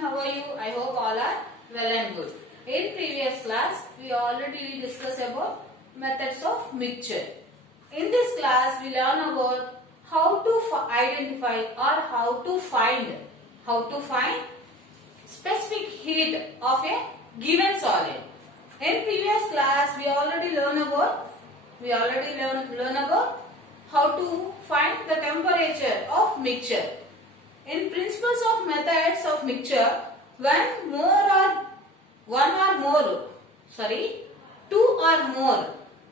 how are you? I hope all are well and good. In previous class, we already discussed about methods of mixture. In this class, we learn about how to identify or how to find specific heat of a given solid. In previous class, we already learn about how to find the temperature of mixture. In principles of methods of mixture, two or more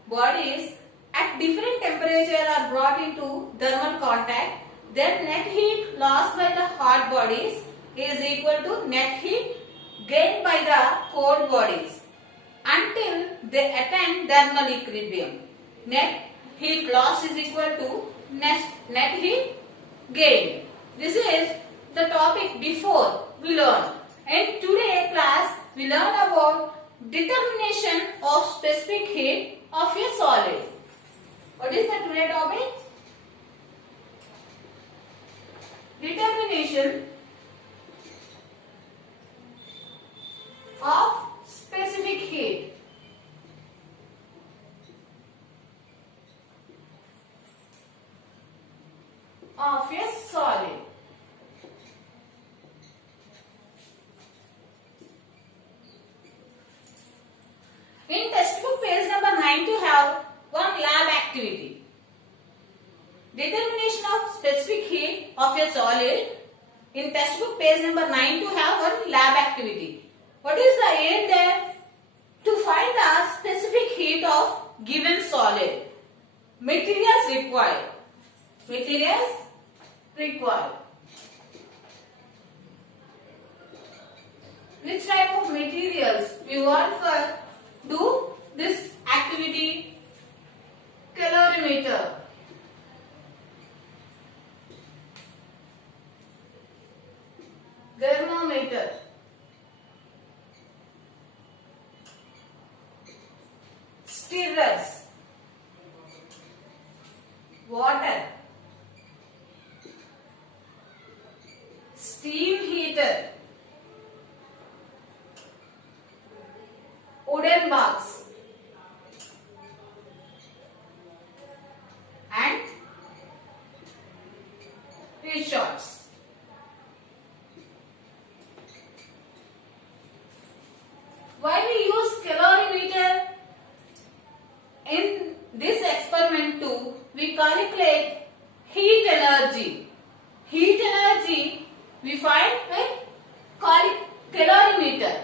bodies at different temperature are brought into thermal contact, then net heat lost by the hot bodies is equal to net heat gained by the cold bodies until they attain thermal equilibrium. Net heat loss is equal to net heat gain. This is the topic before we learn. In today's class, we learn about determination of specific heat of a solid. What is the today topic? Determination of specific heat of a solid. In textbook page number 9 to have one lab activity. Determination of specific heat of a solid. In textbook page number 9 to have one lab activity. What is the aim there? To find the specific heat of given solid. Materials required. Which type of materials we want for do this activity? Calorimeter, thermometer, stirrers, water, steam heater, wooden box and reed shots. Why we use calorimeter? In this experiment too, we calculate heat energy. Heat energy we find with calorimeter.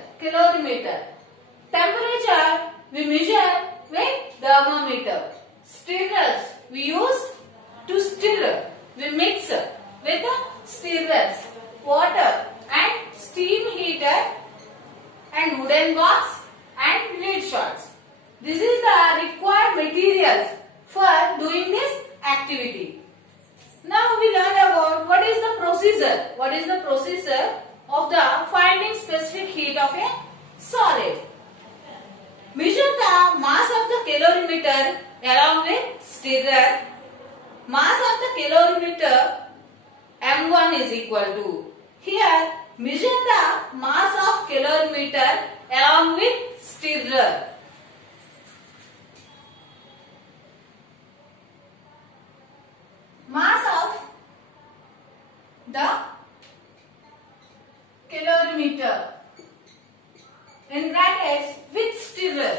Temperature we measure with thermometer. Stirrers we use to stir. We mix with the stirrers. Water and steam heater and wooden box and reed shots. This is the required materials for doing this activity. Now we learn about what is the procedure. What is the procedure of the finding specific heat of a solid? Measure the mass of the calorimeter along with stirrer. Mass of the calorimeter M1 is equal to. Here measure the mass of calorimeter along with stirrer. Mass of the calorimeter in brackets with stirrer.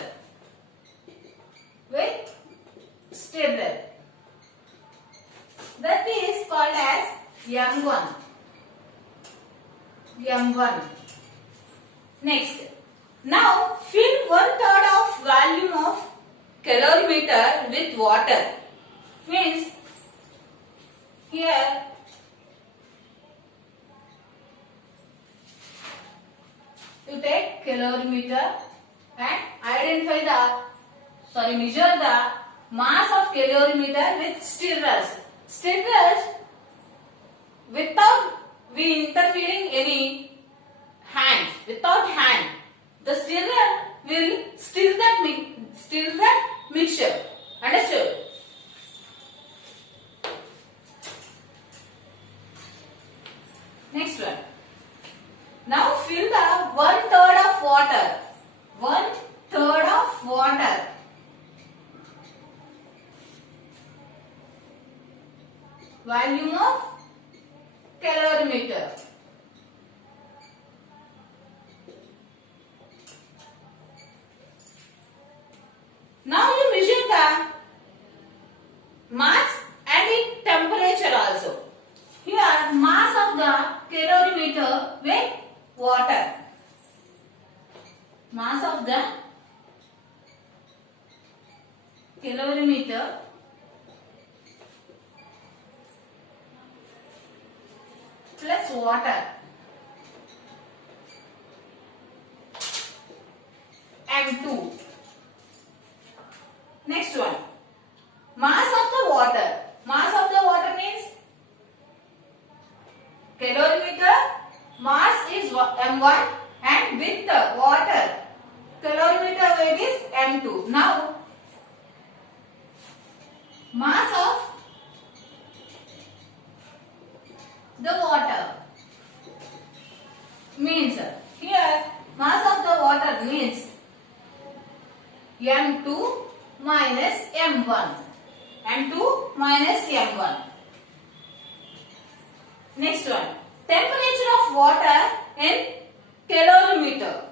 That is called as M1. Next, now fill 1/3 of volume of calorimeter with water. Means here you take calorimeter and measure the mass of calorimeter with stirrers. Stirrers without we interfering any hands, without hand. The stirrer will stir that mixture. Understood? Next one. Now volume of calorimeter. Now you measure the mass and its temperature also. Here mass of the calorimeter with water. Mass of the calorimeter plus water M2. Next one, mass of the water. Mass of the water means calorimeter mass is M1 and with the water calorimeter weight is M2. Now mass of the water means, here mass of the water means M2 minus M1. M2 minus M1. Next one, temperature of water in calorimeter.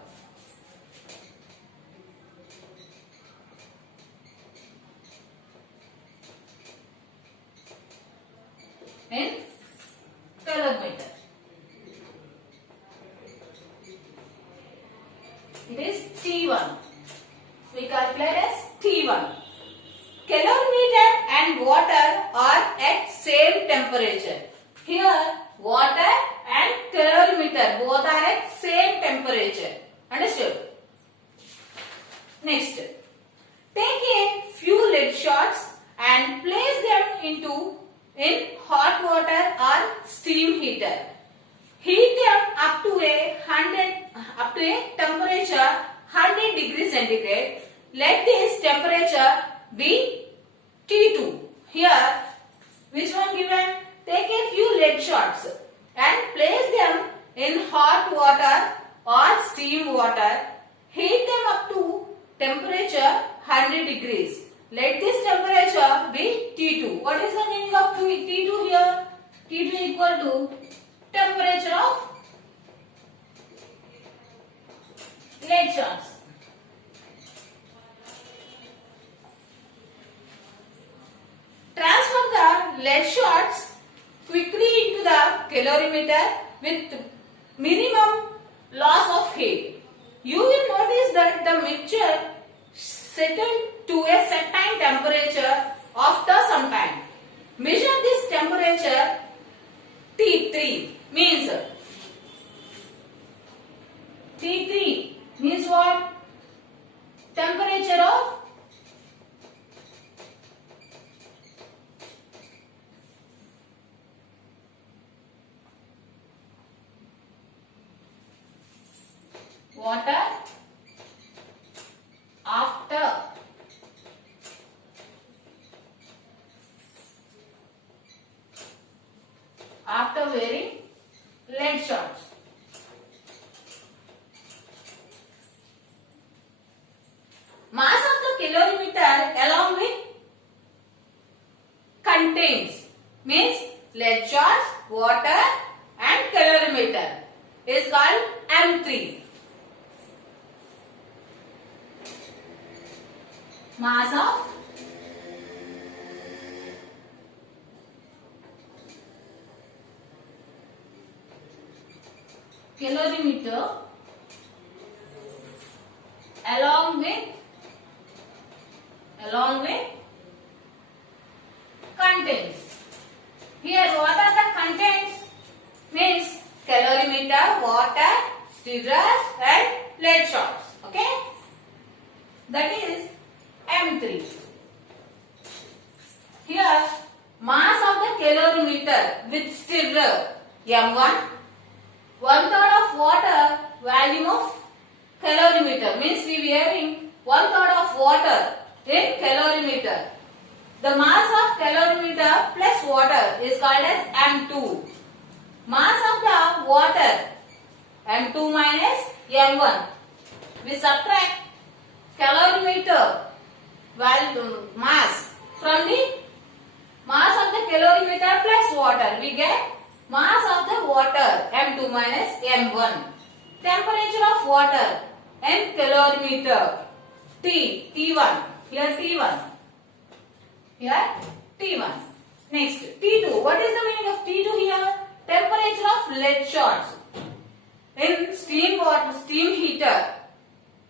In calorimeter. It is T1. We calculate as T1. Calorimeter and water are at same temperature. Here water and calorimeter both are at same temperature. Understood? Next, take a few lead shots and place them in hot water or steam heater. Heat them up to a temperature 100 degrees centigrade. Let this temperature be T2. Here, which one given? Take a few lead shots and place them in hot water or steam water. Heat them up to temperature 100 degrees. Let this temperature be T2. What is the meaning of T2 here? T2 equal to temperature of lead shots. Transfer the lead shots quickly into the calorimeter with minimum loss of heat. You will notice that the mixture settled to a certain temperature after some time. Measure this temperature T3 means what? Temperature of water after wearing lead shots. Mass of the calorimeter along with contains means lead shots, water and calorimeter is called M3. Mass of calorimeter along with contents. Here what are the contents? Means calorimeter, water, stirrers and lead shots. Okay? That is M3. Here mass of the calorimeter with stirrer M1, 1/3 of water, volume of calorimeter means we wearing 1/3 of water in calorimeter. The mass of calorimeter plus water is called as M2. Mass of the water M2 minus M1. We subtract calorimeter value mass from the mass of the calorimeter plus water, we get mass of the water M2 minus M1. Temperature of water in calorimeter T1. Here T1. Here T1. Next T2. What is the meaning of T2 here? Temperature of lead shots. In steam heater,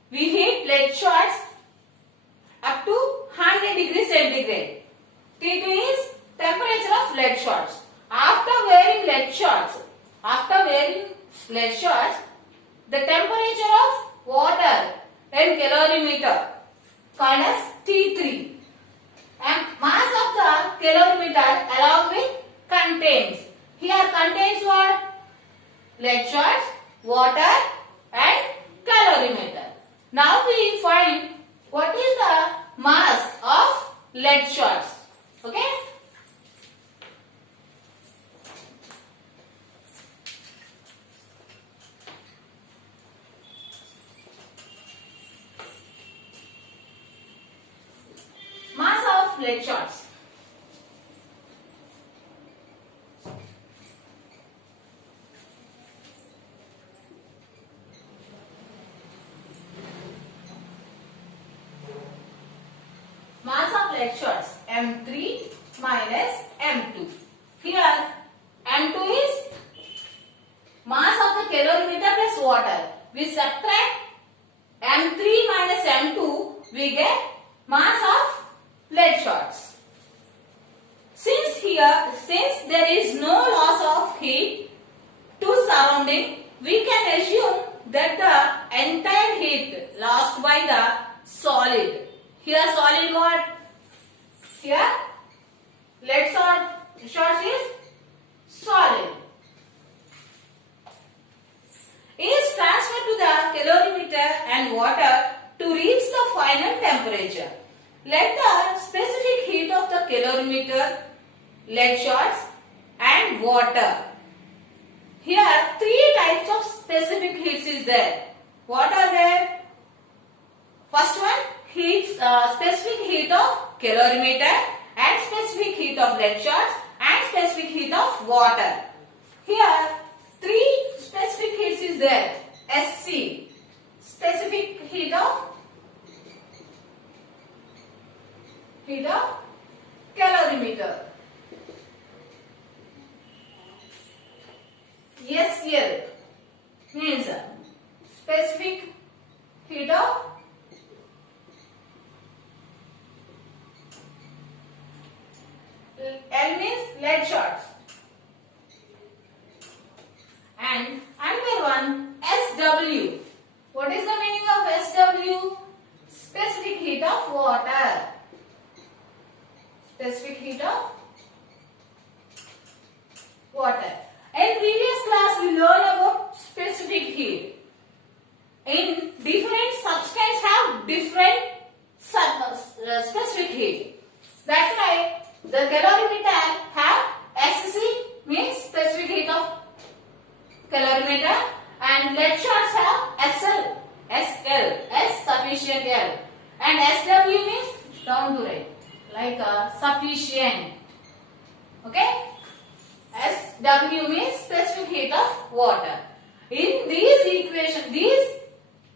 we heat lead shots up to 100 degrees centigrade. T2 is temperature of lead shots. After wearing lead shots, the temperature of water in calorimeter called as T3, and mass of the calorimeter along with contains. Here contains what? Lead shots, water and calorimeter. Now we find what is the mass of lead shots. Okay? Mass of lead shots. Mass of lead shots M3 minus M2. Here M2 is mass of the calorimeter plus water. We subtract M3 minus M2, we get mass of lead shots. Since there is no loss of heat to surrounding, we can assume that the entire heat lost by the solid. Here solid what? Here lead shots is solid. Is transferred to the calorimeter and water to reach the final temperature. Let the specific heat of the calorimeter, lead shots and water. Here three types of specific heats is there. What are there? First one, specific heat of calorimeter and specific heat of lead shots and specific heat of water. Here three specific heats is there. SC, specific heat of calorimeter. SL means specific heat of L means lead shots, and another one SW. What is the meaning of SW? Specific heat of water. Specific heat of water. In previous class we learned about specific heat. In different substances have different specific heat. That's why the calorimeter have SC means specific heat of calorimeter, and lead shots have SL, S sufficient L, and SW means down to right, like sufficient. Okay? SW means specific heat of water. In these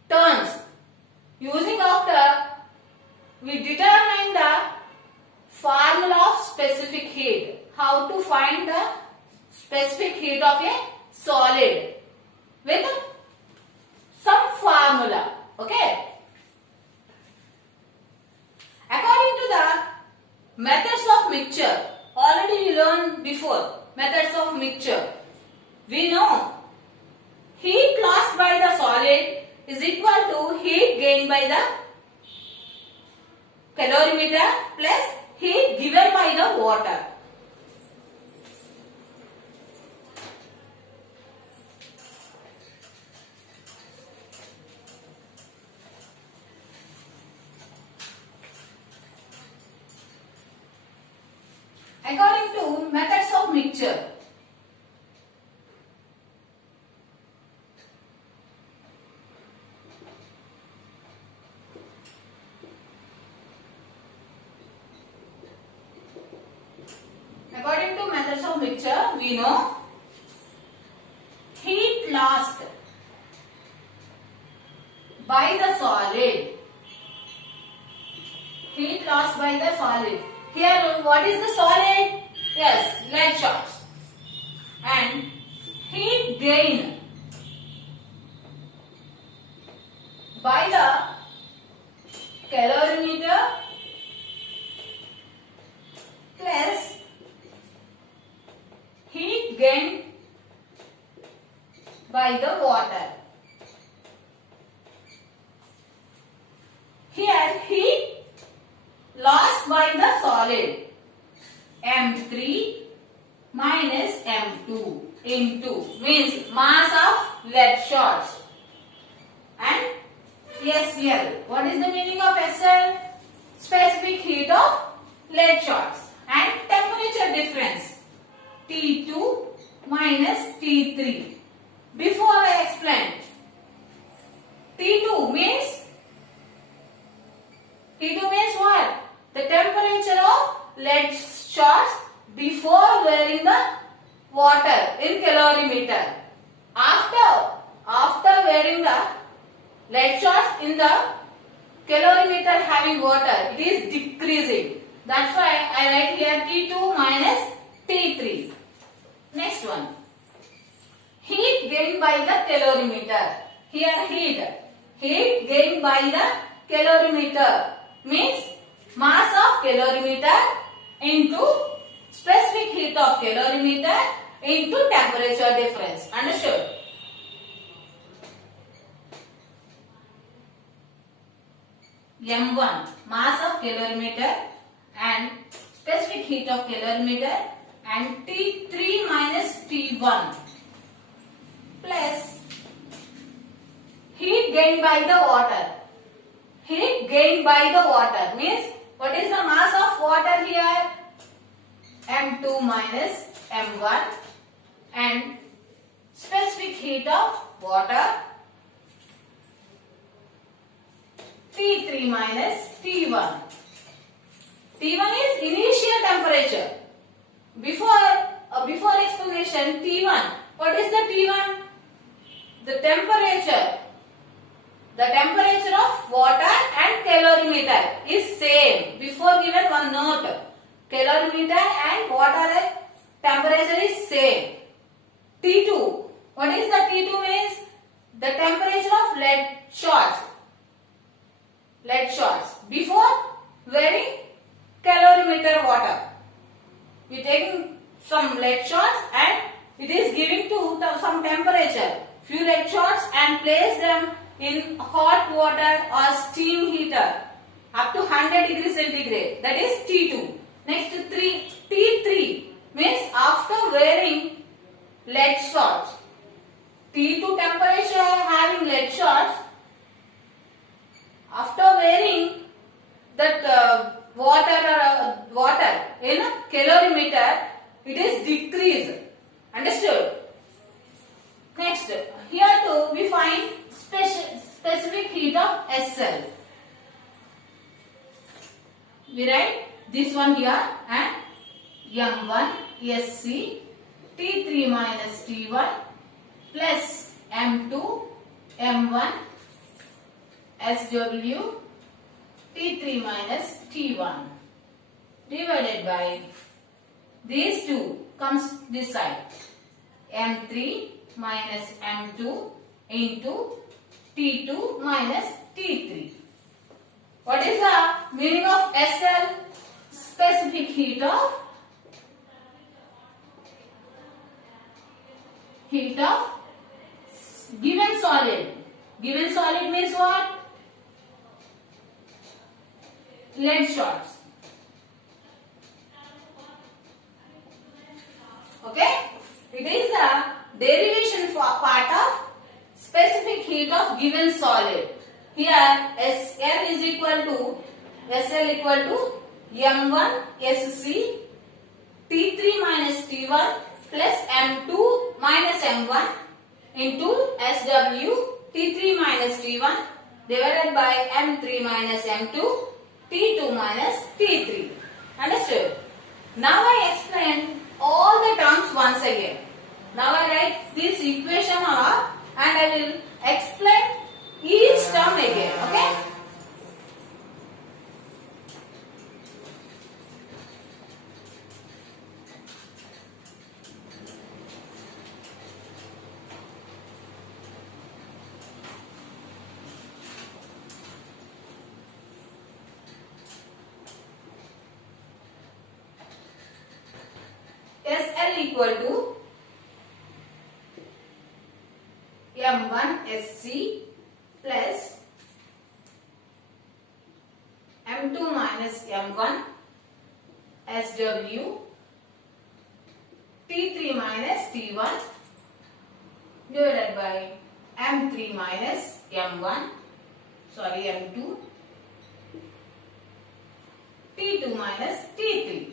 terms, using after, we determine the formula of specific heat. How to find the specific heat of a solid with some formula. Okay? According to the methods of mixture, already we learned before, methods of mixture. We know heat lost by the solid is equal to heat gained by the calorimeter plus heat given by the water. According to methods of mixture, of mixture, we know heat lost by the solid. Heat lost by the solid. Here, what is the solid? Yes, lead shots. And heat gain by the calorimeter plus heat gain by the water. Here, heat lost by the solid M3 minus M2 into means mass of lead shots and SL. What is the meaning of SL? Specific heat of lead shots and temperature difference T2 minus T3. Before I explain, T2 means what? The temperature of lead shots before wearing the water in calorimeter. After wearing the lead shots in the calorimeter having water, it is decreasing. That's why I write here T2 minus T3. Next one. Heat gained by the calorimeter. Here heat gained by the calorimeter means mass of calorimeter into specific heat of calorimeter into temperature difference. Understood? M1 mass of calorimeter and specific heat of calorimeter and T3 minus T1 plus heat gained by the water. Heat gained by the water means what is the mass of water here? M2 minus M1 and specific heat of water T3 minus T1. T1 is initial temperature. Before explanation, T1. What is the T1? The temperature of water and calorimeter is same. Before given one note. Calorimeter and water temperature is same. T2. What is the T2 means? The temperature of lead shots. Before wearing calorimeter water. We taking some lead shots and it is giving to some temperature. Few lead shots and place them in hot water or steam heater up to 100 degrees centigrade. That is T2. Next T3 means after wearing lead shots. T2 temperature having lead shots. After wearing that water in a calorimeter, it is decreased. Understood? Next, here too we find specific heat of SL. We write this one here and M1 SC T3 minus T1 plus M2 M1 SW T3 minus T1 divided by these two comes this side M3 minus M2 into T2 minus T3. What is the meaning of SL? Specific heat of given solid. Given solid means what? Lead shots. Okay? It is the derivation part of specific heat of given solid. Here SL is equal to M1 SC T3 minus T1 plus M2 minus M1 into SW T3 minus T1 divided by M3 minus M2 T2 minus T3. Understood? Now I explain all the terms equal to M1 SC plus M2 minus M1 SW T3 minus T1 divided by M3 minus M1 M2 T2 minus T3.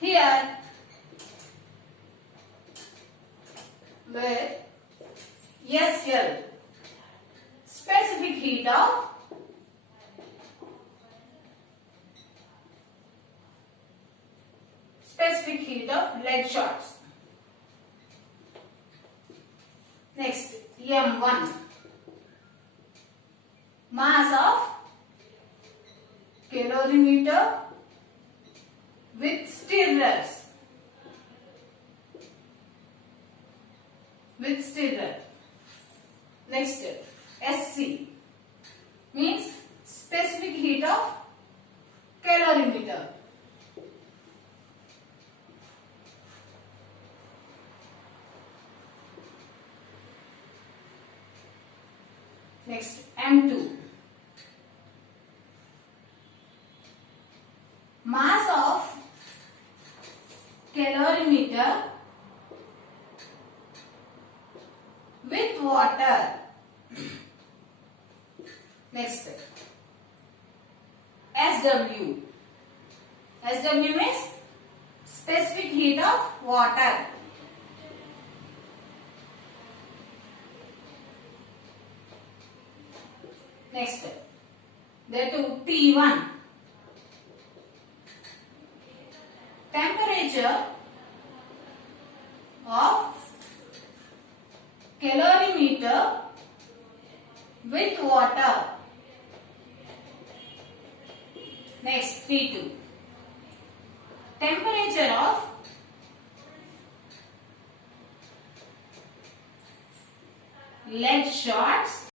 Here where SL specific heat of lead shots. Next M1 mass of calorimeter with stirrers. Next SC means specific heat of calorimeter. Next M2 mass of calorimeter with water. Next SW means specific heat of water. Next there to T1 temperature of calorimeter with water. Next T2 temperature of lead shots